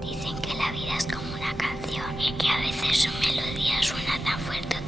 Dicen que la vida es como una canción y que a veces su melodía suena tan fuerte o